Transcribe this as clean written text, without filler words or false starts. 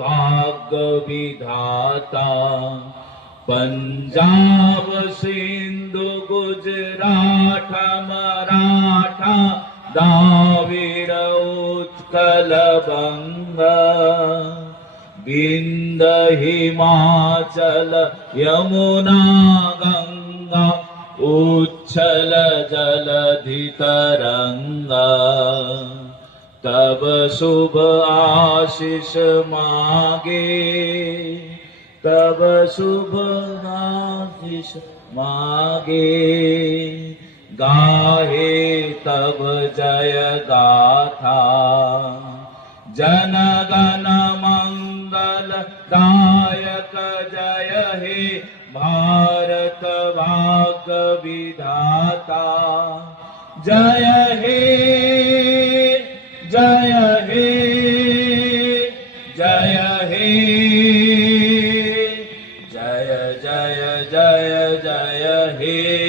भाग्य विधाता। पंजाब सिंधु गुजरात मराठा द्राविड़ उत्कल बंगा। विंध हिमाचल यमुना गंगा उच्छल जलधि तरंगा। तब शुभ आशीष मागे, तब शुभ आशीष मागे। गाहे तब जय गाथा, जन गण मंगल दायक जय हे भारत भाग्य विधाता। जय हे जय हे जय हे जय जय जय जय हे।